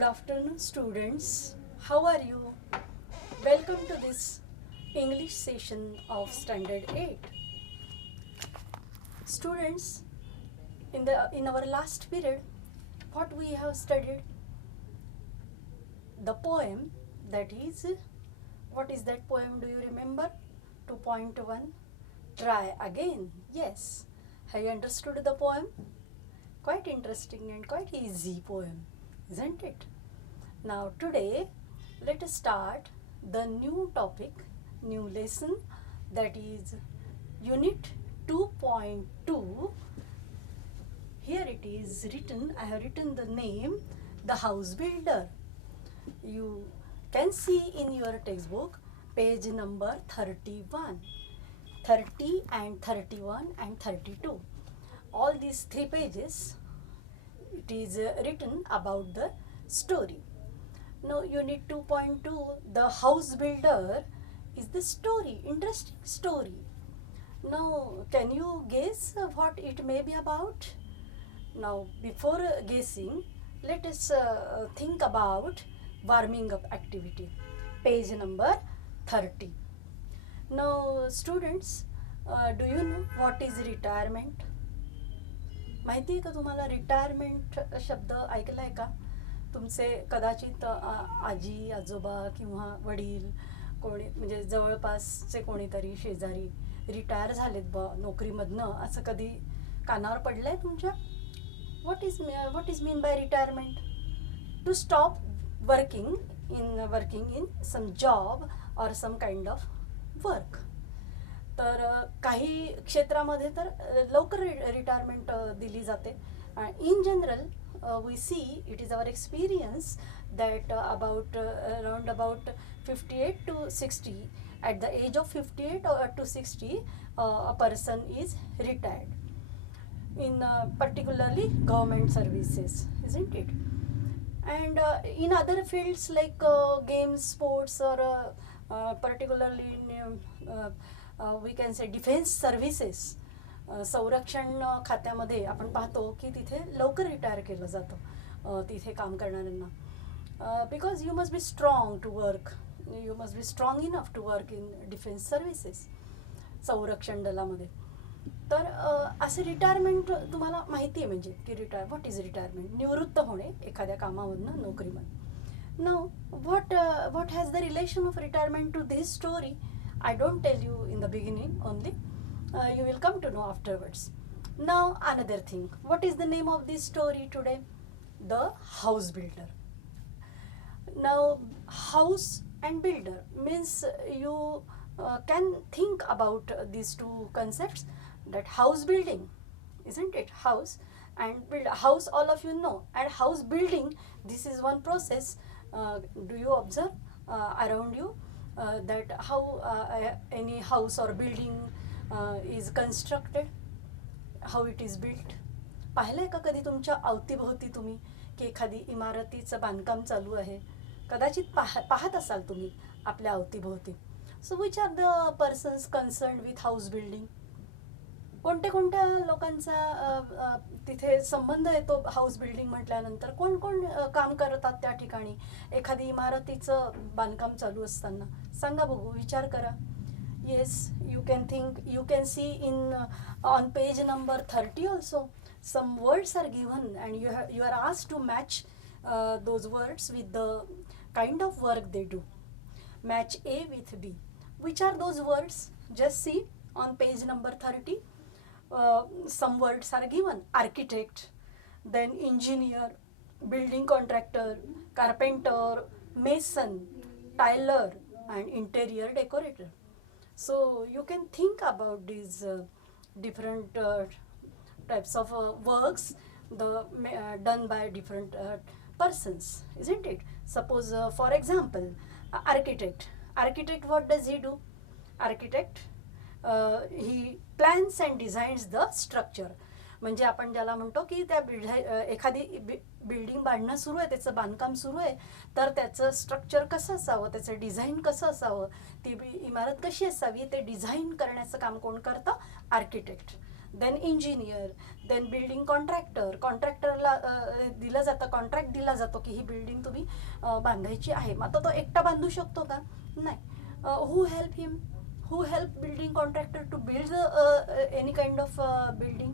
Good afternoon, students. How are you? Welcome to this English session of Standard 8. Students, in our last period, what we have studied? The poem, that is, what is that poem? Do you remember? 2.1. Try again. Yes. Have you understood the poem? Quite interesting and quite easy poem, isn't it? Now today let us start the new topic, new lesson, that is unit 2.2. Here it is written, I have written the name, the house builder. You can see in your textbook page number 31, 30 and 31 and 32. All these three pages, it is written about the story. Now unit 2.2, the house builder, is the story, interesting story. Now can you guess what it may be about? Now before guessing, let us think about warming up activity. Page number 30. Now students, do you know what is retirement? माहिती आहे का तुम्हाला retirement शब्द ऐकला आहे का? तुमचे कदाचित आजी आजोबा किंवा वडील कोणी म्हणजे जवळपासचे कोणीतरी शेजारी रिटायर झालेत बा नोकरीमधनं, असं कधी कानावर पडलं आहे तुमच्या? What is mean by retirement? To stop working in some job or some kind of work. तर काही क्षेत्रामध्ये तर लवकर रिटायरमेंट दिली जाते. In general we see, it is our experience that around about 58 to 60, at the age of 58 or to 60, a person is retired in particularly government services, isn't it? And in other fields like games, sports, or particularly in we can say defense services, संरक्षण खात्यामध्ये आपण पाहतो की तिथे लवकर retire केलं जातं तिथे काम करणाऱ्यांना. Because you must be strong to work, you must be strong enough to work in defence services, संरक्षण दलामध्ये. तर असे रिटायरमेंट तुम्हाला माहिती आहे म्हणजे की व्हॉट इज रिटायरमेंट? निवृत्त होणे एखाद्या कामामधनं, नोकरीमध्ये. Now what has the relation of retirement to this story? I don't tell you in the beginning only. You will come to know afterwards. Now another thing. What is the name of this story today? The house builder. Now house and builder means you can think about these two concepts. That house building, isn't it? House and build. House all of you know. And house building, this is one process. Do you observe around you? That how any house or building is constructed, how it is built. पाहिलं आहे का कधी तुमच्या अवतीभोवती तुम्ही की एखादी इमारतीचं बांधकाम चालू आहे? कदाचित पाहत असाल तुम्ही आपल्या अवतीभोवती. So which are the persons concerned with house building? कोणत्या लोकांचा तिथे संबंध येतो हाऊस बिल्डिंग म्हटल्यानंतर? कोण काम करतात त्या ठिकाणी एखादी इमारतीचं बांधकाम चालू असताना? सांगा बघू, विचार करा. Yes, you can think, you can see in on page number 30 also some words are given and you are asked to match those words with the kind of work they do. Match A with B. Which are those words? Just see on page number 30. Some words are given: architect, then engineer, building contractor, carpenter, mason, tiler, and interior decorator. So you can think about these different types of works done by different persons, isn't it? Suppose for example, architect, what does he do? Architect, he plans and designs the structure. म्हणजे आपण ज्याला म्हणतो की त्या एखादी building बांधणं सुरू आहे, त्याचं बांधकाम सुरू आहे, तर त्याचं स्ट्रक्चर कसं असावं, त्याचं डिझाईन कसं असावं, ती इमारत कशी असावी, ते डिझाईन करण्याचं काम कोण करतं? Architect. Then engineer, then building contractor. कॉन्ट्रॅक्टरला दिलं जातं, कॉन्ट्रॅक्ट दिला जातो की ही बिल्डिंग तुम्ही बांधायची आहे. मग आता तो एकटा बांधू शकतो का? नाही. Who help him? Who help building contractor to build any kind of building?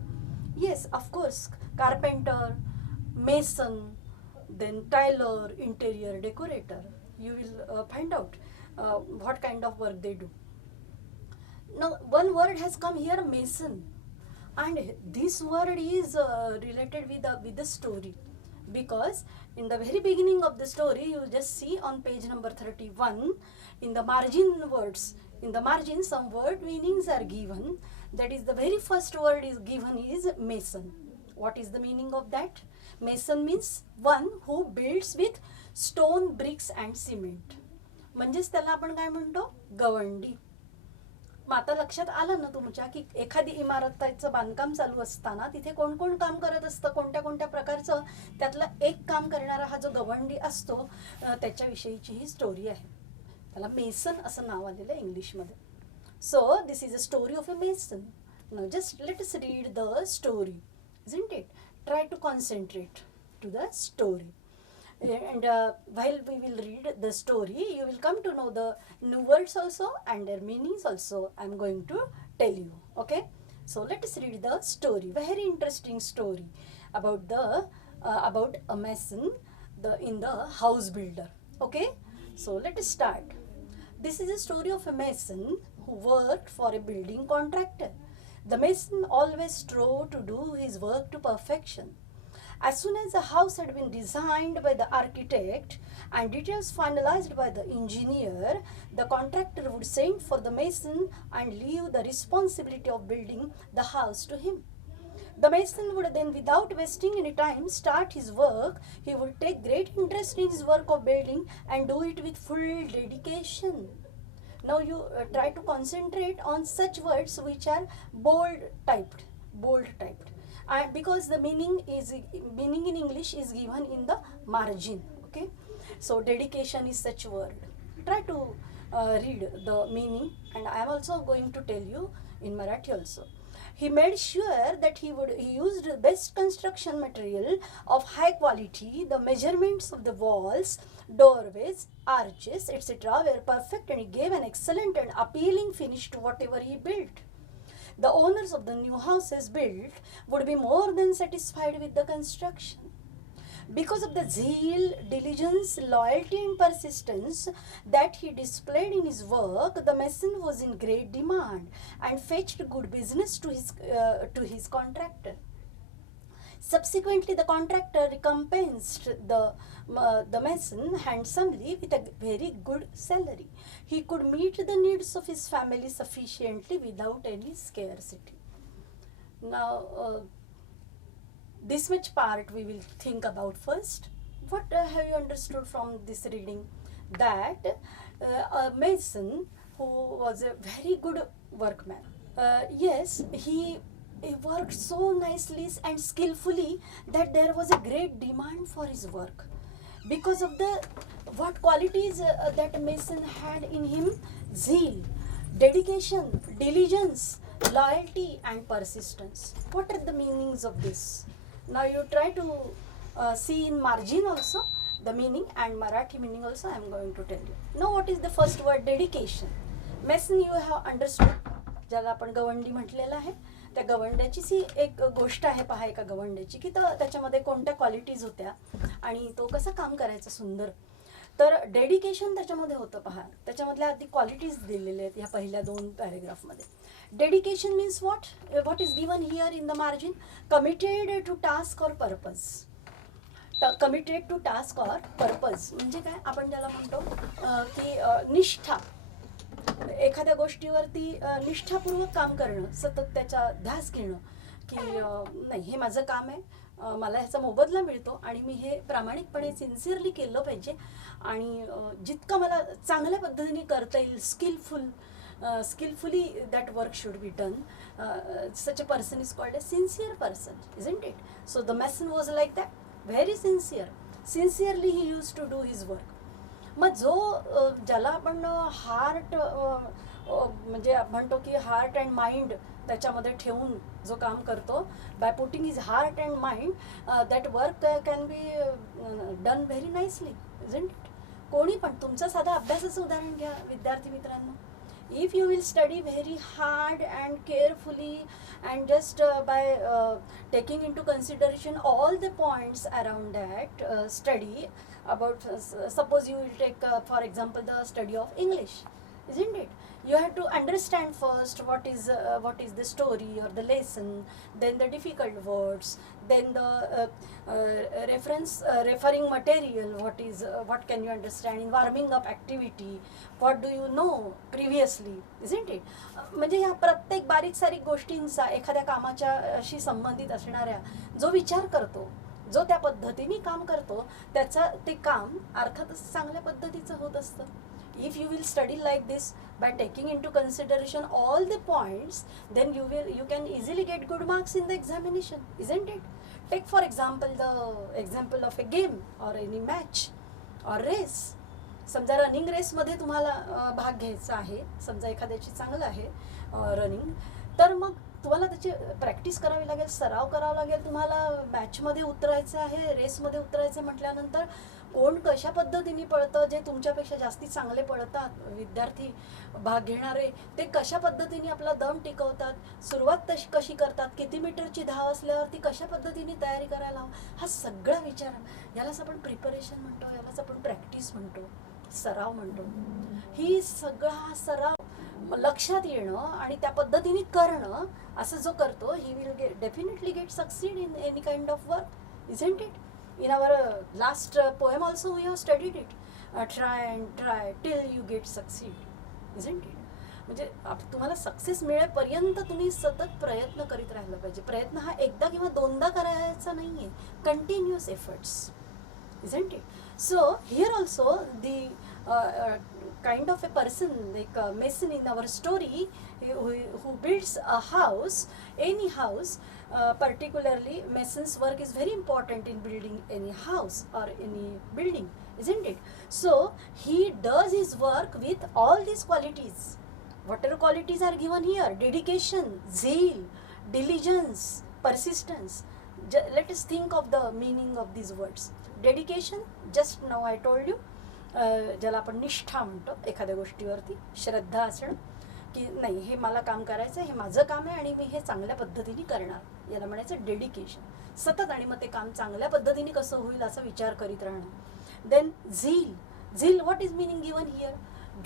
Yes, of course, carpenter, mason, then tiler, interior decorator. You will find out what kind of work they do. Now one word has come here, mason, and this word is related with the story, because in the very beginning of the story you just see on page number 31, in the margin words, in the margin some word meanings are given. That is, the very first word is given is mason. What is the meaning of that? Mason means one who builds with stone, bricks and cement. म्हणजेच त्याला आपण काय म्हणतो? गवंडी. मग आता लक्षात आलं ना तुमच्या की एखादी इमारतीचं बांधकाम चालू असताना तिथे कोण कोण काम करत असतं, कोणत्या कोणत्या प्रकारचं, त्यातलं एक काम करणारा हा जो गवंडी असतो त्याच्याविषयीची ही स्टोरी आहे. त्याला मेसन असं नाव आलेलं आहे इंग्लिशमध्ये. So this is a story of a mason. Now just let us read the story, isn't it? Try to concentrate to the story. And while we will read the story, you will come to know the new words also and their meanings also. I'm going to tell you. Okay? So let us read the story. Very interesting story about about a mason in the house builder. Okay? So let us start. This is a story of a mason who worked for a building contractor. The mason always strove to do his work to perfection. As soon as the house had been designed by the architect and details finalized by the engineer, the contractor would send for the mason and leave the responsibility of building the house to him. The mason would then, without wasting any time, start his work. He would take great interest in his work of building and do it with full dedication. Now you try to concentrate on such words which are bold typed, because the meaning in English is given in the margin. Okay, so dedication is such word. Try to read the meaning, and I am also going to tell you in Marathi also. He made sure that he used the best construction material of high quality. The measurements of the walls, doorways, arches, etc. were perfect, and he gave an excellent and appealing finish to whatever he built. The owners of the new houses built would be more than satisfied with the construction. Because of the zeal, diligence, loyalty and persistence that he displayed in his work, the mason was in great demand and fetched good business to his contractor. Subsequently, the contractor recompensed the mason handsomely with a very good salary. He could meet the needs of his family sufficiently without any scarcity. Now, this much part we will think about first. What have you understood from this reading? That a mason who was a very good workman. Yes, he worked so nicely and skillfully that there was a great demand for his work. Because of what qualities that mason had in him? Zeal, dedication, diligence, loyalty and persistence. What are the meanings of this? Now you try to see in margin also the meaning, and Marathi meaning also I am going to tell you. Now what is the first word? Dedication. Mason you have understood, ज्याला आपण गवंडी म्हटलेलं आहे. त्या गवंड्याचीच ही एक गोष्ट आहे पहा, एका गवंड्याची, की त्याच्यामध्ये कोणत्या क्वालिटीज होत्या आणि तो कसं काम करायचा सुंदर. तर डेडिकेशन त्याच्यामध्ये होतं पहा. त्याच्यामधल्या आधी क्वालिटीज दिलेल्या आहेत ह्या पहिल्या 2 पॅरेग्राफमध्ये. Dedication means what? What is given here in the margin? Committed to task or purpose. Committed to task or purpose म्हणजे काय? आपण ज्याला म्हणतो की निष्ठा. एखाद्या गोष्टीवरती निष्ठापूर्वक काम करणं, सतत त्याचा ध्यास घेणं, की नाही हे माझं काम आहे, मला ह्याचा मोबदला मिळतो आणि मी हे प्रामाणिकपणे सिन्सिअरली केलं पाहिजे, आणि जितकं मला चांगल्या पद्धतीने करता येईल, skillfully that work should be done. Such a person is called a sincere person, isn't it? So the mason was like that, very sincere. Sincerely he used to do his work. मग जो ज्याला आपण heart म्हणजे म्हणतो की heart and mind त्याच्यामध्ये ठेवून जो काम करतो, by putting his heart and mind, that work can be done very nicely, isn't it? कोणी पण, तुमचं साधा अभ्यासाचं उदाहरण घ्या विद्यार्थी मित्रांनो. If you will study very hard and carefully and just by taking into consideration all the points around that study about, suppose you will take for example the study of English, isn't it? You have to understand first what is the story or the lesson, then the difficult words, then the referring material, what can you understand in warming up activity, what do you know previously, isn't it? म्हणजे ह्या प्रत्येक बारीक सारीक गोष्टींचा एखाद्या कामाच्याशी संबंधित असणाऱ्या जो विचार करतो, जो त्या पद्धतीने काम करतो, त्याचा ते काम अर्थातच चांगल्या पद्धतीचं होत असतं. If you will study like this by taking into consideration all the points, then you can easily get good marks in the examination, isn't it? Take for example the example of a game or any match or race. समजा running रेसमध्ये तुम्हाला भाग घ्यायचा आहे, समजा एखाद्याची चांगलं आहे रनिंग, तर मग तुम्हाला त्याची प्रॅक्टिस करावी लागेल, सराव करावा लागेल. तुम्हाला मॅचमध्ये उतरायचं आहे, रेसमध्ये उतरायचं म्हटल्यानंतर कोण कशा पद्धतीने पळतं, जे तुमच्यापेक्षा जास्ती चांगले पळतात विद्यार्थी भाग घेणारे, ते कशा पद्धतीने आपला दम टिकवतात, सुरुवात कशी करतात, किती मीटरची धाव असल्यावरती कशा पद्धतीने तयारी करायला हवं, हा सगळा विचार, यालाच आपण प्रिपरेशन म्हणतो, यालाच आपण प्रॅक्टिस म्हणतो, सराव म्हणतो. ही सगळा सराव लक्षात येणं आणि त्या पद्धतीने करणं, असं जो करतो, he will definitely get succeed in any kind of work, isn't it? In our last poem also we have studied it. Try and try till you get succeed, isn't it? म्हणजे तुम्हाला सक्सेस मिळेपर्यंत तुम्ही सतत प्रयत्न करीत राहिलं पाहिजे. प्रयत्न हा एकदा किंवा दोनदा करायचा नाही आहे, continuous efforts, isn't it? So here also the kind of a person like a mason in our story who builds a house, any house, particularly mason's work is very important in building any house or any building, isn't it? So he does his work with all these qualities. Whatever qualities are given here: dedication, zeal, diligence, persistence. Let us think of the meaning of these words. Dedication, just now I told you, ज्याला आपण निष्ठा म्हणतो, एखाद्या गोष्टीवरती श्रद्धा असणं, की नाही हे मला काम करायचं, हे माझं काम आहे आणि मी हे चांगल्या पद्धतीने करणार, याला म्हणायचं डेडिकेशन. सतत आणि मग ते काम चांगल्या पद्धतीने कसं होईल असा विचार करीत राहणं. Then zeal, what is meaning given here?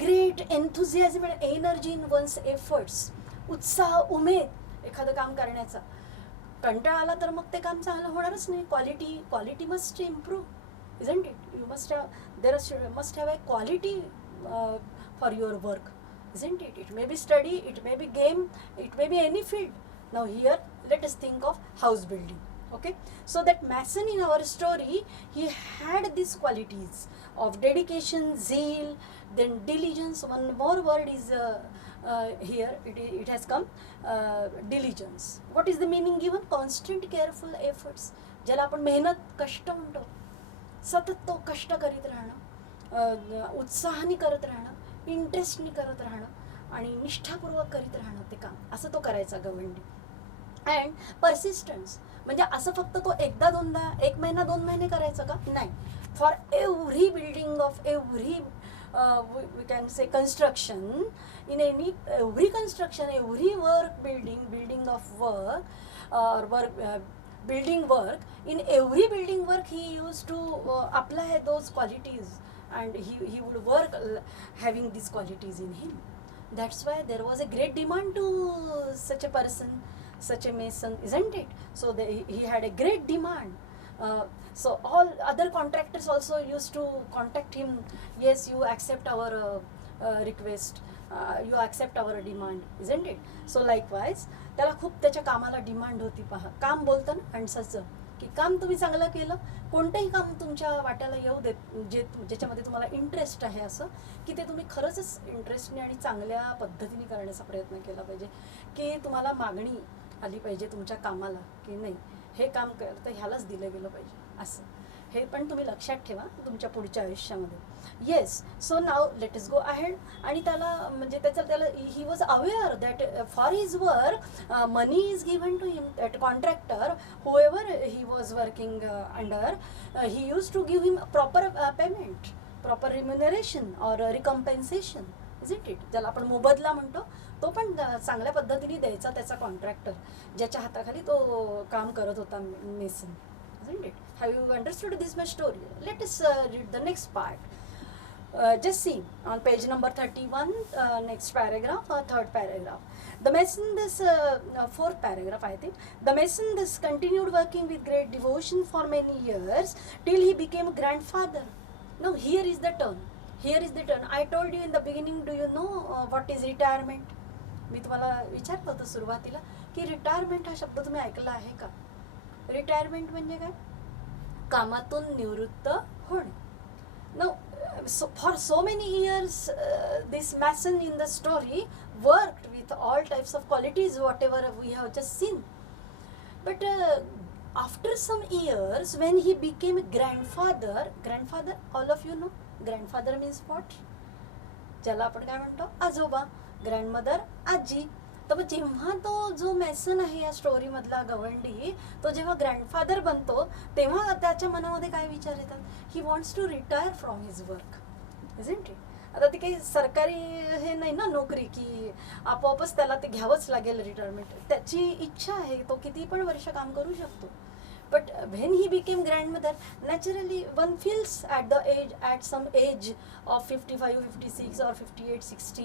Great enthusiasm and energy in one's efforts. उत्साह, उमेद एखादं काम करण्याचा. कंटाळा आला तर मग ते काम चांगलं होणारच नाही. Quality must improve, isn't it? You must have a quality for your work, isn't it? It may be study, it may be game, it may be any field. Now here let us think of house building. Okay, so that mason in our story, he had these qualities of dedication, zeal, then diligence. One more word is here it has come, diligence. What is the meaning given? Constant careful efforts, ज्याला आपण मेहनत, कष्ट म्हणतो. सतत तो कष्ट करीत राहणं, उत्साहाने करत राहणं, इंटरेस्टने करत राहणं आणि निष्ठापूर्वक करीत राहणं ते काम, असं तो करायचा गवंडी. अँड पर्सिस्टन्स म्हणजे असं फक्त तो एकदा दोनदा, एक महिना दोन महिने करायचं का? नाही. For every building of every we can say construction, in every construction, every work, building of work or work, building work, in every building work he used to apply those qualities, and he would work having these qualities in him. That's why there was a great demand to such a person, such a mason, isn't it? So he had a great demand. So all other contractors also used to contact him. Yes, you accept our request, you accept our demand, isn't it? So likewise त्याला खूप त्याच्या कामाला demand होती. पहा, काम बोलतं ना माणसाचं, की काम तुम्ही चांगलं केलं, कोणतंही काम तुमच्या वाट्याला येऊ देत, ज्याच्यामध्ये तुम्हाला इंटरेस्ट आहे, असं की ते तुम्ही खरंच इंटरेस्टने आणि चांगल्या पद्धतीने करण्याचा प्रयत्न केला पाहिजे, की तुम्हाला मागणी आली पाहिजे तुमच्या कामाला, की नाही हे काम करतं ह्यालाच दिलं गेलं पाहिजे असं. हे पण तुम्ही लक्षात ठेवा तुमच्या पुढच्या आयुष्यामध्ये. Yes, so now let us go ahead. आणि त्याला म्हणजे त्याला he was aware that for his work money is given to him. That contractor however he was working under, he use to give him proper payment, proper remuneration और recompensation, is it. ज्याला आपण मोबदला म्हणतो तो पण चांगल्या पद्धतीने द्यायचा त्याचा कॉन्ट्रॅक्टर, ज्याच्या हाताखाली तो काम करत होता mason, isn't it? Have you understood this much story? Let us read the next part. Just see on page number 31, next paragraph or third paragraph. The mason this fourth paragraph, I think. The mason this continued working with great devotion for many years till he became a grandfather. Now here is the turn. Here is the turn. I told you in the beginning, do you know what is retirement? मी तुम्हाला विचारलं होतं सुरुवातीला की retirement हा शब्द तुम्ही ऐकला आहे का. रिटायरमेंट म्हणजे काय, कामातून निवृत्त होणे. No, for so many years this mason in the story worked with all types of qualities whatever we have just seen. But after some years when he became grandfather, grandfather all of you know grandfather means what, ज्याला आपण काय म्हणतो आजोबा, grandmother आजी. तर मग जेव्हा तो जो मेसन आहे या स्टोरीमधला गवंडी, तो जेव्हा ग्रँडफादर बनतो तेव्हा त्याच्या मनामध्ये काय विचार येतात, he wants to retire from his work, isn't it. आता ती काही सरकारी हे नाही ना नोकरी की आपोआपच त्याला ते घ्यावंच लागेल रिटायरमेंट. त्याची इच्छा आहे, तो किती पण वर्ष काम करू शकतो. But when he became grandmother, naturally one feels at some age of 55, 56 or 58, 60,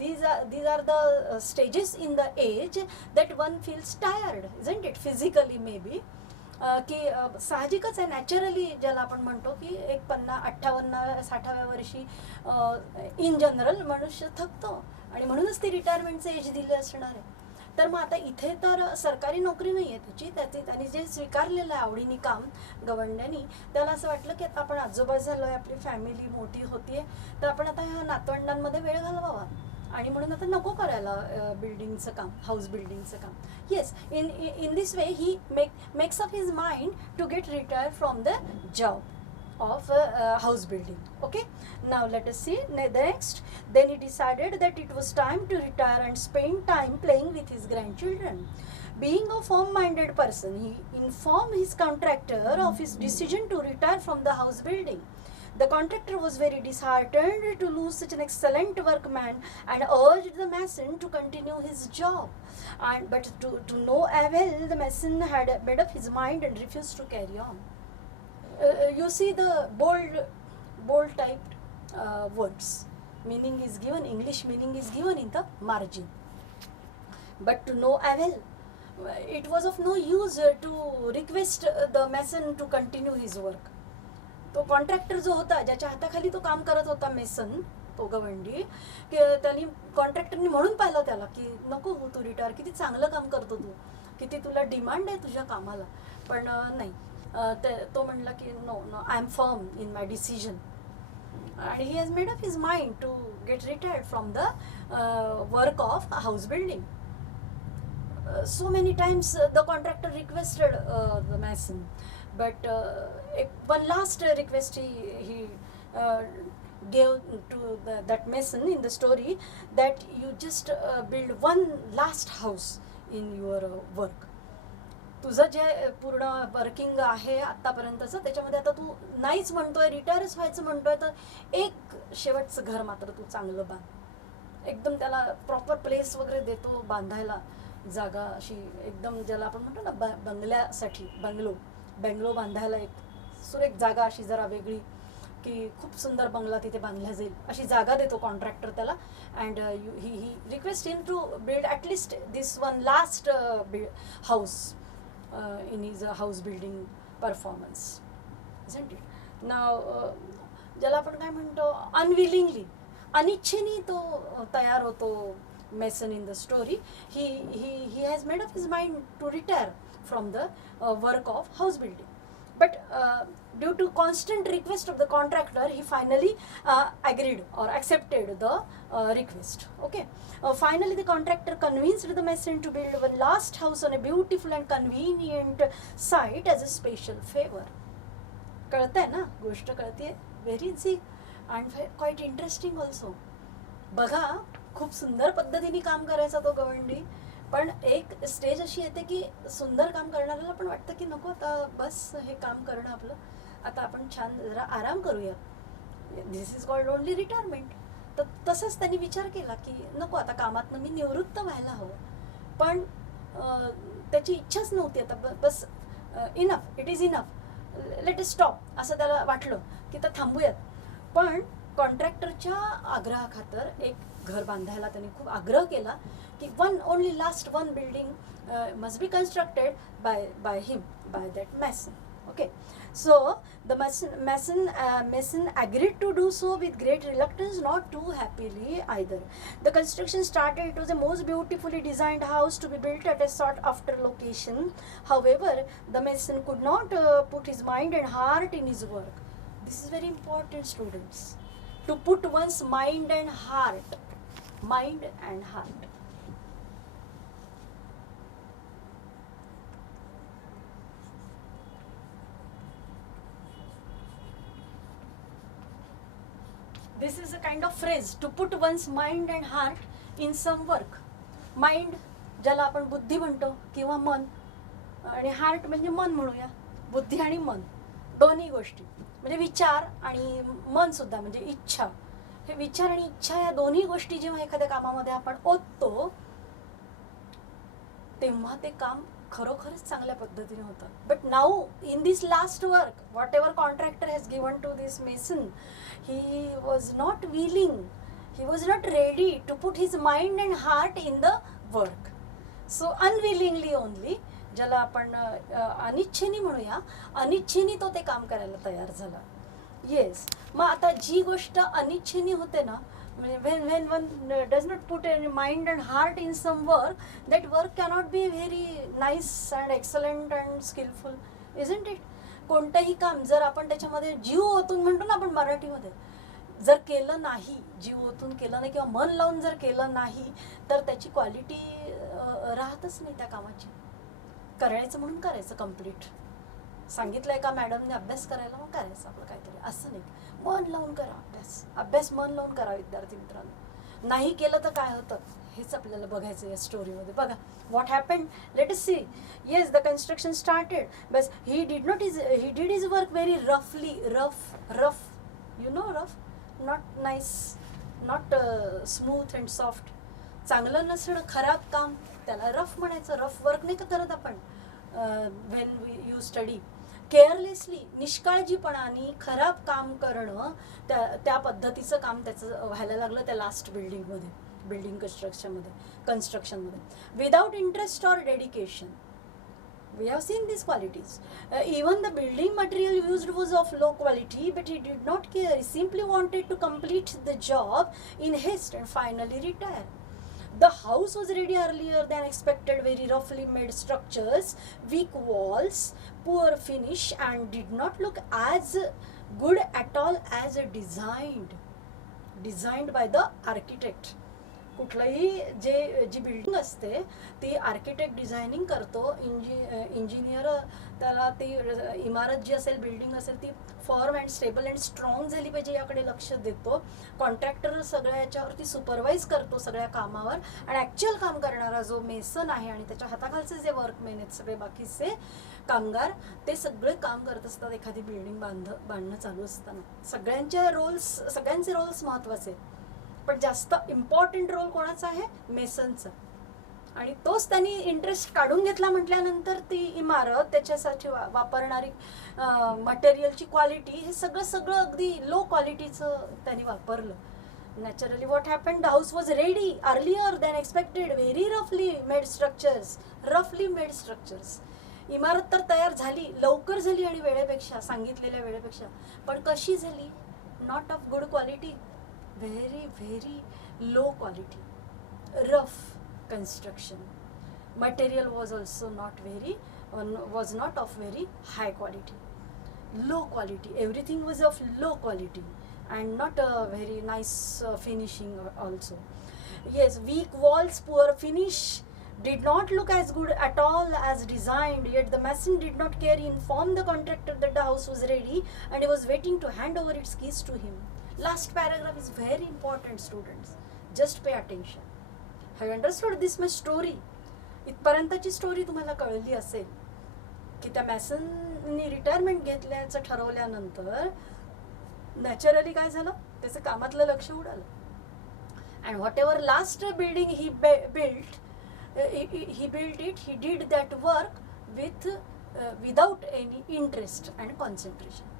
these are the stages in the age that one feels tired, isn't it? Physically maybe. की साहजिकच आहे, नॅचरली ज्याला आपण म्हणतो की एक 58-60व्या वर्षी इन जनरल मनुष्य थकतो आणि म्हणूनच ती रिटायरमेंटचं एज दिले असणार आहे. तर मग आता इथे तर सरकारी नोकरी नाही आहे त्यांनी जे स्वीकारलेलं आहे आवडीने काम गवंड्यांनी, त्याला असं वाटलं की आता आपण आजोबा झालो आहे, आपली फॅमिली मोठी होतीये, तर आपण आता ह्या नातवंडांमध्ये वेळ घालवावा आणि म्हणून आता नको करायला बिल्डिंगचं काम, हाऊस बिल्डिंगचं काम. Yes, in this way he makes up his mind to get retire from the job of house building. Okay, now let us see the next. Then he decided that it was time to retire and spend time playing with his grandchildren. Being a firm-minded person, he informed his contractor of his decision to retire from the house building. The contractor was very disheartened to lose such an excellent workman and urged the mason to continue his job. But to no avail, the mason had made up his mind and refused to carry on. You see the bold typed words, meaning is given, English meaning is given in the margin. But to no avail, it was of no use to request the mason to continue his work. तो contractor जो होता, ज्याच्या हाताखाली तो काम करत होता mason, तो गवंडी, की त्यांनी कॉन्ट्रॅक्टरनी म्हणून पाहिलं त्याला की नको हो तू रिटायर, किती चांगलं काम करतो तू, किती तुला डिमांड आहे तुझ्या कामाला, पण नाही. तो म्हणला की no I am firm in my decision and he has made up his mind to get retired from the work of house building. So many times the contractor requested the mason, but one last request he gave to that mason in the story, that you just build one last house in your work. तुझं जे पूर्ण working आहे आत्तापर्यंतचं त्याच्यामध्ये आता तू नाहीच म्हणतोय, रिटायरच व्हायचं म्हणतोय, तर एक शेवटचं घर मात्र तू चांगलं बांध. एकदम त्याला प्रॉपर प्लेस वगैरे देतो बांधायला जागा, अशी एकदम ज्याला आपण म्हणतो ना बंगल्यासाठी बंगलो बांधायला एक सुरेख जागा, अशी जरा वेगळी की खूप सुंदर बंगला तिथे बांधला जाईल अशी जागा देतो कॉन्ट्रॅक्टर त्याला. And he request him to build at least this one last house in his house building performance, isn't it? Now ज्याला आपण काय म्हणतो अनविलिंगली, अनिच्छेने तो तयार होतो mason in the story. he has made up his mind to retire from the work of house building, but due to constant request of the contractor, he finally agreed or accepted the request. Okay, finally the contractor convinced the mason to build one last house on a beautiful and convenient site as a special favor. कळतंय ना, गोष्ट कळते, very easy and quite interesting also. बघा, खूप सुंदर पद्धतीने काम करायचा तो गवंडी, पण एक स्टेज अशी येते की सुंदर काम करणाऱ्याला पण वाटतं की नको आता बस हे काम करणं आपलं, आता आपण छान जरा आराम करूया. दिस इज कॉल्ड ओनली रिटायरमेंट. तर तसंच त्यांनी विचार केला की नको आता कामातनं मी निवृत्त व्हायला हवं, पण त्याची इच्छाच नव्हती आता, बस enough, it is enough, let is stop असं त्याला वाटलं की तर थांबूयात. पण कॉन्ट्रॅक्टरच्या आग्रहाखातर एक घर बांधायला त्यांनी खूप आग्रह केला की only last one building must be constructed by him, by that mason. Okay, so the mason agreed to do so with great reluctance, not too happily either. The construction started. It was the most beautifully designed house to be built at a sought after location. However, the mason could not put his mind and heart in his work. This is very important, students, to put one's mind and heart. Mind and heart. This is a kind of phrase, to put one's mind and heart in some work. Mind ज्याला आपण बुद्धी म्हणतो किंवा मन, आणि heart म्हणजे मन म्हणूया. बुद्धी आणि मन दोन्ही गोष्टी म्हणजे विचार आणि मन सुद्धा म्हणजे इच्छा. हे विचार आणि इच्छा या दोन्ही गोष्टी जेव्हा एखाद्या कामामध्ये आपण ओततो तेव्हा ते काम खरोखरच चांगल्या पद्धतीने होतं. But now in this last work, whatever contractor has given to this mason, he was not willing, he was not ready to put his mind and heart in the work. So unwillingly only, ज्याला आपण अनिच्छेने म्हणूया, अनिच्छेने तो ते काम करायला तयार झाला. Yes, मग आता जी गोष्ट अनिच्छेने होते ना, म्हणजे when one does not put a mind and heart in some work, that work cannot be very nice and excellent and skillful, isn't it? कोणतंही काम जर आपण त्याच्यामध्ये जीव ओतून म्हणतो ना आपण मराठीमध्ये, जर केलं नाही, जीव ओतून केलं नाही किंवा मन लावून जर केलं नाही तर त्याची क्वालिटी राहतच नाही त्या कामाची. करायचं म्हणून करायचं, कम्प्लीट सांगितलंय का मॅडमने अभ्यास करायला, मग करायचं आपलं काहीतरी, असं नाही मन लावून करा अभ्यास, अभ्यास मन लावून करा विद्यार्थी मित्रांनो. नाही केलं तर काय होतं हेच आपल्याला बघायचं या स्टोरीमध्ये. बघा, what happened, let us see. Yes, the construction started, but he did his work very roughly. Rough, you know, rough, not nice, not smooth and soft. चांगलं नसणं, खराब काम, त्याला रफ म्हणायचं. रफ वर्क नाही का करत आपण when you study. केअरलेसली, निष्काळजीपणाने खराब काम करणं, त्या पद्धतीचं काम त्याचं व्हायला लागलं त्या लास्ट बिल्डिंग कन्स्ट्रक्शनमध्ये. विदाउट इंटरेस्ट और dedication. We have seen these qualities. Even the building material used was of low quality, but he did not care. He simply wanted to complete the job in haste and finally retire. The house was ready earlier than expected. Very roughly made structures, weak walls, poor finish, and did not look as good at all as designed by the architect. कुठलंही जी building असते ती architect designing करतो, engineer त्याला ती इमारत जी असेल, building असेल, ती form and stable and strong झाली पाहिजे याकडे लक्ष देतो. कॉन्ट्रॅक्टर सगळ्या याच्यावरती सुपरवाईज करतो सगळ्या कामावर, आणि ॲक्च्युअल काम करणारा जो मेसन आहे आणि त्याच्या हाताखालचे जे वर्कमेन आहेत सगळे बाकीचे कामगार, ते सगळे काम करत असतात एखादी बिल्डिंग बांधणं चालू असताना. सगळ्यांचे रोल्स महत्त्वाचे आहेत, पण जास्त इम्पॉर्टंट रोल कोणाचा आहे, मेसनचा. आणि तोच त्यांनी इंटरेस्ट काढून घेतला म्हटल्यानंतर ती इमारत, त्याच्यासाठी वापरणारी मटेरियलची क्वालिटी, हे सगळं अगदी लो क्वालिटीचं त्यांनी वापरलं. Naturally what happen, the house was ready earlier than expected. Very रफली मेड स्ट्रक्चर्स. इमारत तर तयार झाली, लवकर झाली आणि वेळेपेक्षा, सांगितलेल्या वेळेपेक्षा, पण कशी झाली, not of good quality, very low quality, rough construction. Material was also was not of very high quality, low quality. Everything was of low quality and not a very nice finishing also. Yes, weak walls, poor finish, did not look as good at all as designed, yet the mason did not care. He informed the contractor that the house was ready and he was waiting to hand over its keys to him. Last paragraph is very important, students. Just pay attention. Have you understood this much story? इथपर्यंतची story तुम्हाला कळली असेल की त्या मॅसननी retirement घेतल्याचं ठरवल्यानंतर naturally काय झालं, त्याचं कामातलं लक्ष उडालं. And whatever last building he built, he built it, he did that work without any interest and concentration.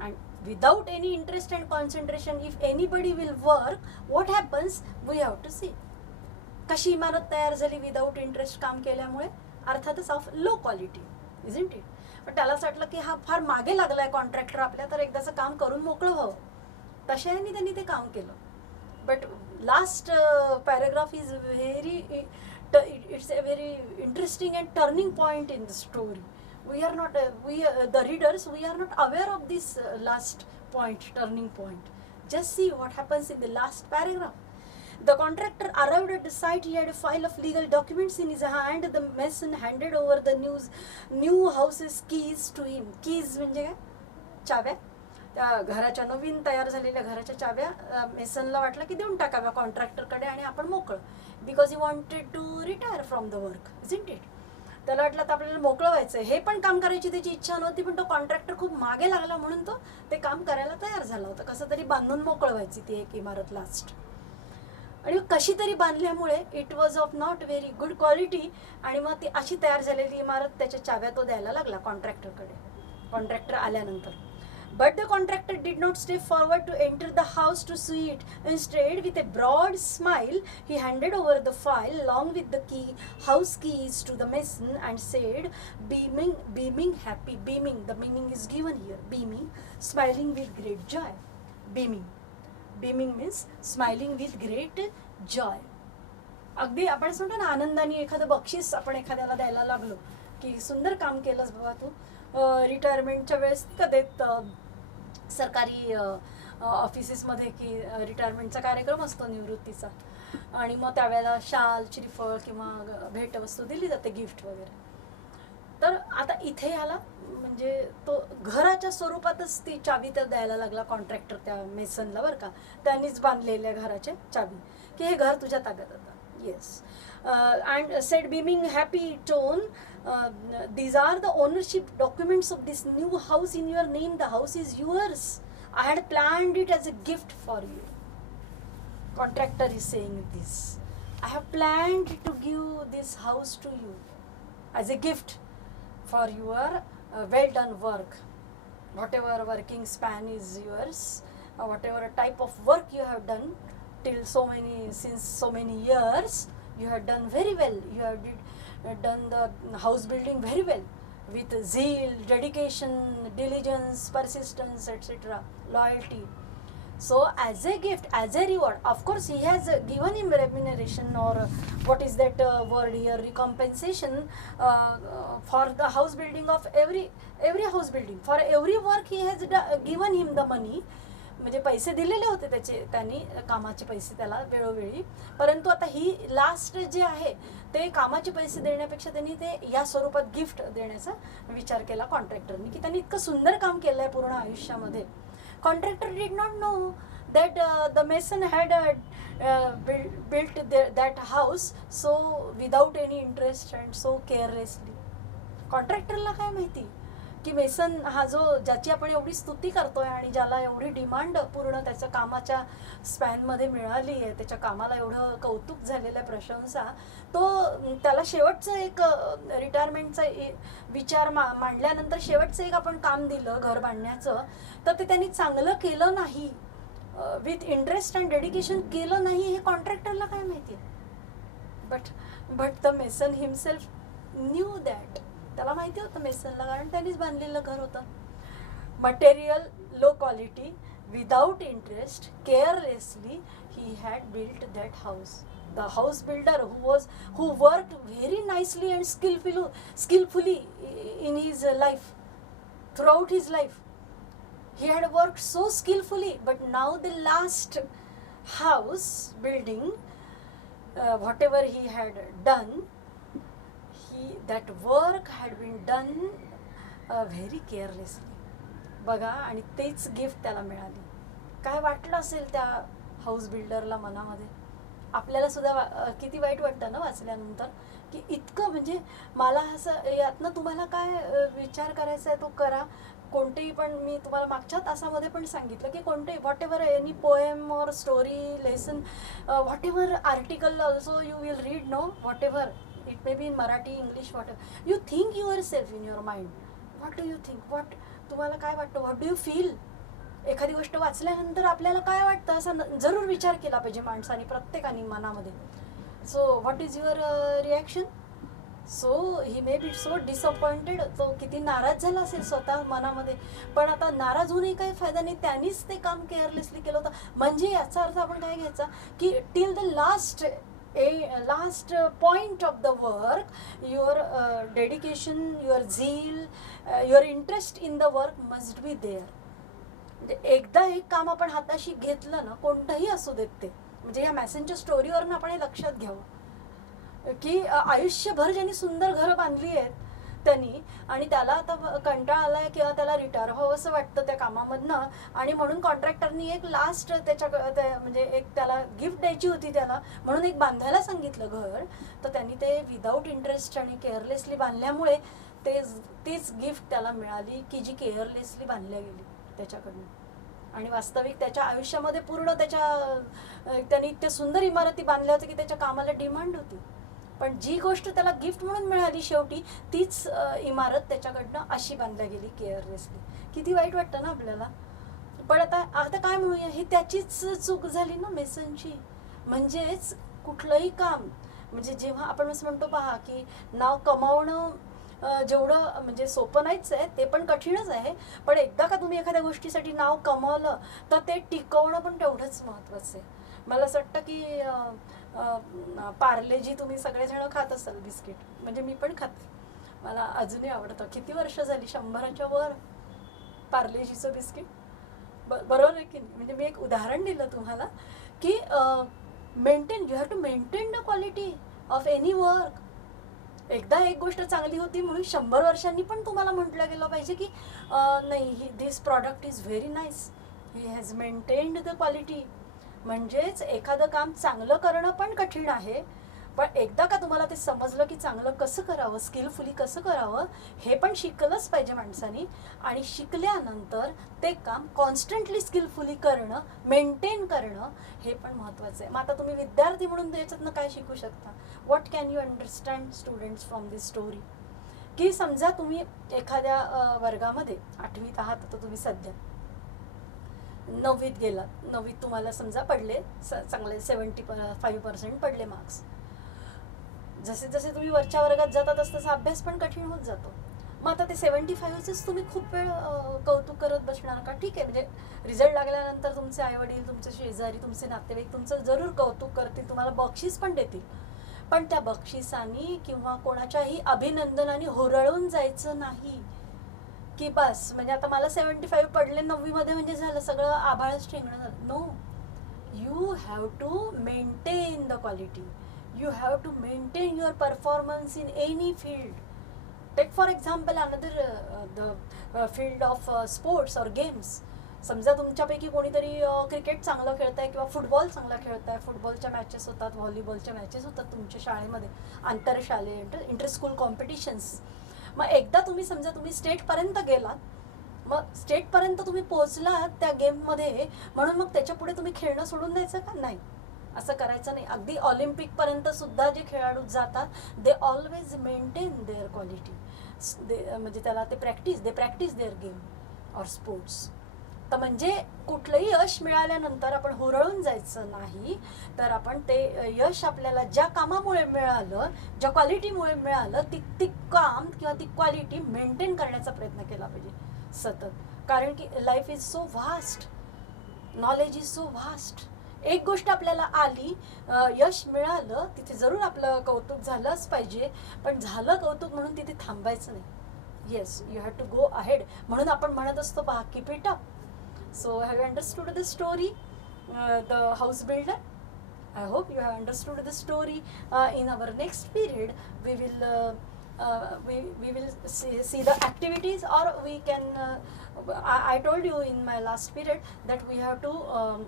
And without any interest and concentration, if anybody will work, what happens, we have to see. कशी इमारत तयार झाली without interest काम केल्यामुळे, अर्थातच of low quality, isn't it. पण त्यालाच वाटलं की हा फार मागे लागलाय कॉन्ट्रॅक्टर आपल्या, तर एकदाचं काम करून मोकळं व्हावं, तशाने त्यांनी ते काम केलं. But last paragraph is very, it's a very interesting and turning point in the story. We are not the readers, we are not aware of this last point, turning point. Just see what happens in the last paragraph. The contractor arrived at the site. He had a file of legal documents in his hand. The mason handed over the new house's keys to him. Keys म्हणजे काय, चाव्या. त्या घराच्या नवीन तयार झालेल्या घराच्या चाव्या मेसनला वाटलं की देऊन टाकाव्या कॉन्ट्रॅक्टरकडे आणि आपण मोकळं, because he wanted to retire from the work, isn't it. त्याला वाटलं तर आपल्याला मोकळं व्हायचं, हे पण काम करायची त्याची इच्छा नव्हती, पण तो कॉन्ट्रॅक्टर खूप मागे लागला म्हणून तो ते काम करायला तयार झाला होता. कसं तरी बांधून मोकळं व्हायची ती एक इमारत लास्ट. आणि कशी तरी बांधल्यामुळे it was of not very good quality, आणि मग ती अशी तयार झालेली इमारत त्याच्या चाव्या तो द्यायला लागला कॉन्ट्रॅक्टरकडे, कॉन्ट्रॅक्टर आल्यानंतर. But the contractor did not step forward to enter the house to see it. Instead, with a broad smile, he handed over the file along with the house keys to the mason and said, beaming happy, beaming, the meaning is given here, beaming, smiling with great joy. Beaming means smiling with great joy. अगदी आपण म्हणतो ना आनंदाने एखादं बक्षीस आपण एखाद्याला द्यायला लागलो की सुंदर काम केलंस बाबा तू, रिटायरमेंटच्या वेळेस कधी सरकारी ऑफिसेसमध्ये की रिटायरमेंटचा कार्यक्रम असतो निवृत्तीचा, आणि मग त्यावेळेला शाल, श्रीफळ किंवा भेटवस्तू दिली जाते, गिफ्ट वगैरे. तर आता इथे याला म्हणजे तो घराच्या स्वरूपातच ती चावी तर द्यायला लागला कॉन्ट्रॅक्टर त्या मेसनला, बरं का, त्यांनीच बांधलेल्या घराच्या चावी, की हे घर तुझ्या ताब्यात आता. Yes. And said beaming happy tone, these are the ownership documents of this new house in your name. The house is yours. I had planned it as a gift for you. Contractor is saying this. I have planned to give this house to you as a gift for your well done work. Whatever working span is yours, whatever type of work you have done since so many years, you have done very well. You have done the house building very well with zeal, dedication, diligence, persistence, etc., loyalty. So as a gift, as a reward, of course he has given him remuneration, or what is that word here, recompensation, for the house building of every house building. For every work he has given him the money. म्हणजे पैसे दिलेले होते त्यांनी कामाचे पैसे त्याला वेळोवेळी, परंतु आता ही लास्ट जे आहे ते कामाचे पैसे देण्यापेक्षा त्यांनी ते या स्वरूपात गिफ्ट देण्याचा विचार केला कॉन्ट्रॅक्टरनी, की त्यांनी इतकं सुंदर काम केलंय पूर्ण आयुष्यामध्ये. Contractor did not know that the mason had built that house so without any interest and so carelessly. कॉन्ट्रॅक्टरला काय माहिती की मेसन हा जो ज्याची आपण एवढी स्तुती करतोय आणि ज्याला एवढी डिमांड पूर्ण त्याच्या कामाच्या स्पॅनमध्ये मिळाली आहे, त्याच्या कामाला एवढं कौतुक झालेलं प्रशंसा, तो त्याला शेवटचं एक रिटायरमेंटचा विचार मांडल्यानंतर शेवटचं एक आपण काम दिलं घर बांधण्याचं, तर ते त्यांनी चांगलं केलं नाही, विथ इंटरेस्ट अँड डेडिकेशन केलं नाही, हे कॉन्ट्रॅक्टरला काय माहिती. But the mason himself knew that. त्याला माहिती होतं मेसनला, कारण त्यांनीच बांधलेलं घर होतं. Material low quality, without interest, carelessly he had built that house. The house builder who worked very nicely and skillfully in his life, throughout his life. He had worked so skillfully, but now the last house building, whatever he had done, की that work had been done very carelessly बघा, आणि तेच gift त्याला मिळाली. काय वाटलं असेल त्या हाऊस बिल्डरला मनामध्ये. आपल्याला सुद्धा किती वाईट वाटतं ना वाचल्यानंतर, की इतकं म्हणजे मला असं यातनं तुम्हाला काय विचार करायचा आहे तो करा. कोणतेही पण मी तुम्हाला मागच्या तासामध्ये पण सांगितलं की कोणते व्हॉट एव्हर एनी पोएम और story lesson whatever article also you will read no, whatever it may be in Marathi English whatever you think yourself in your mind. What do you think, what तुम्हाला काय वाटतं, what do you feel. एखादी गोष्ट वाचल्यानंतर आपल्याला काय वाटतं असा जरूर विचार केला पाहिजे माणसाने, प्रत्येकाने मनामध्ये. So what is your reaction. So he may be so disappointed, तो किती नाराज झाला असेल स्वतः मनामध्ये. पण आता नाराज होऊनही काही फायदा नाही, त्यांनीच ते काम केअरलेसली केलं होतं. म्हणजे याचा अर्थ आपण काय घ्यायचा की till the last point of the work your dedication, your zeal, your interest in the work must be there. म्हणजे एकदा एक काम आपण हाताशी घेतलं ना, कोणतंही असू देत ते, म्हणजे या मॅसेंजर स्टोरीवरून आपण हे लक्षात घ्यावं की आयुष्यभर ज्यांनी सुंदर घरं बांधली आहेत त्यांनी, आणि त्याला आता कंटाळा आलाय किंवा त्याला रिटायर व्हावं असं वाटतं त्या कामामधनं, आणि म्हणून कॉन्ट्रॅक्टरनी एक लास्ट म्हणजे एक त्याला गिफ्ट द्यायची होती त्याला, म्हणून एक बांधायला सांगितलं घर, तर त्यांनी ते विदाऊट इंटरेस्ट आणि केअरलेसली बांधल्यामुळे तेच गिफ्ट त्याला मिळाली की जी केअरलेसली बांधल्या गेली त्याच्याकडनं. आणि वास्तविक त्याच्या आयुष्यामध्ये पूर्ण त्यांनी इतक्या सुंदर इमारती बांधल्या होत्या की त्याच्या कामाला डिमांड होती, पण जी गोष्ट त्याला गिफ्ट म्हणून मिळाली शेवटी तीच इमारत त्याच्याकडनं अशी बांधल्या गेली केअरलेसली. किती वाईट वाटतं ना आपल्याला. पण आता काय म्हणूया, ही त्याचीच चूक झाली ना मेसनची. म्हणजेच कुठलंही काम, म्हणजे जेव्हा आपण असं म्हणतो पहा की नाव कमावणं जेवढं म्हणजे सोपं नाहीच आहे, ते पण कठीणच आहे, पण एकदा का तुम्ही एखाद्या गोष्टीसाठी नाव कमावलं तर ते टिकवणं पण तेवढंच महत्त्वाचं आहे. मला असं वाटतं की पार्लेजी तुम्ही सगळेजण खात असाल बिस्किट, म्हणजे मी पण खाते, मला अजूनही आवडतं. किती वर्ष झाली, 100च्या वर पार्लेजीचं बिस्किट. बरोबर आहे की नाही. म्हणजे मी एक उदाहरण दिलं तुम्हाला की you have to maintain the quality of any work. एकदा एक गोष्ट चांगली होती म्हणून 100 वर्षांनी पण तुम्हाला म्हटलं गेलं पाहिजे की नाही, this product is very nice, he has maintained the quality. म्हणजेच एखादं काम चांगलं करणं पण कठीण आहे, पण एकदा का तुम्हाला ते समजलं की चांगलं कसं करावं, स्किलफुली कसं करावं, हे पण शिकलंच पाहिजे माणसानी. आणि शिकल्यानंतर ते काम कॉन्स्टंटली स्किलफुली करणं, मेंटेन करणं, हे पण महत्त्वाचं आहे. मग आता तुम्ही विद्यार्थी म्हणून याच्यातनं काय शिकू शकता. What can you understand students from this story. की समजा तुम्ही एखाद्या वर्गामध्ये 8वीत आहात, तर तुम्ही सध्या 9वीत गेलात, 9वीत तुम्हाला समजा पडले चांगले 75% पडले मार्क्स. जसे जसे तुम्ही वरच्या वर्गात जाता तसं अभ्यास पण कठीण होत जातो. मग आता ते 75च तुम्ही खूप वेळ कौतुक करत बसणार का. ठीक आहे, म्हणजे रिझल्ट लागल्यानंतर तुमचे आईवडील, तुमचे शेजारी, तुमचे नातेवाईक तुमचं जरूर कौतुक करतील, तुम्हाला बक्षीस पण देतील, पण त्या बक्षिसानी किंवा कोणाच्याही अभिनंदनाने हुरळून जायचं नाही की बस म्हणजे आता मला 75 पडले 9वीमध्ये म्हणजे झालं, सगळं आभाळच ठेंगणं झालं. No, you have to maintain the quality. You have to maintain your performance in any field. Take for example another the field of sports or games. समजा तुमच्यापैकी कोणीतरी क्रिकेट चांगलं खेळताय किंवा फुटबॉल चांगला खेळताय, फुटबॉलच्या मॅचेस होतात, व्हॉलीबॉलच्या मॅचेस होतात तुमच्या शाळेमध्ये, आंतरशालेय इंटर स्कूल कॉम्पिटिशन्स. मग एकदा तुम्ही तुम्ही स्टेटपर्यंत गेलात, मग स्टेटपर्यंत तुम्ही पोहोचलात त्या गेममध्ये, म्हणून मग त्याच्या पुढे तुम्ही खेळणं सोडून द्यायचं का. नाही, असं करायचं नाही. अगदी ऑलिम्पिकपर्यंत सुद्धा जे खेळाडू जातात they always maintain their quality. म्हणजे त्याला they practice their game or sports. तर म्हणजे कुठलंही यश मिळाल्यानंतर आपण हुरळून जायचं नाही, तर आपण ते यश आपल्याला ज्या कामामुळे मिळालं, ज्या क्वालिटीमुळे मिळालं, ती काम किंवा ती क्वालिटी मेंटेन करण्याचा प्रयत्न केला पाहिजे सतत. कारण की life is so vast, knowledge is so vast. एक गोष्ट आपल्याला आली, यश मिळालं, तिथे जरूर आपलं कौतुक झालंच पाहिजे, पण झालं कौतुक म्हणून तिथे थांबायचं नाही. Yes, you have to go ahead. म्हणून आपण म्हणत असतो पहा, keep it up. So have you understood the story, the house builder. I hope you have understood the story. In our next period we will we will see the activities, or we can I told you in my last period that we have to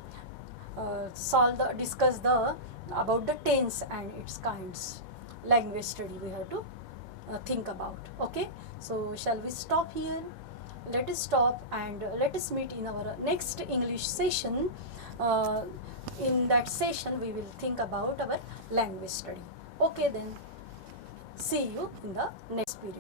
discuss the about the tense and its kinds. Language study we have to think about. Okay, so shall we stop here? Let us stop, and let us meet in our next English session. In that session we will think about our language study. Okay then, see you in the next period.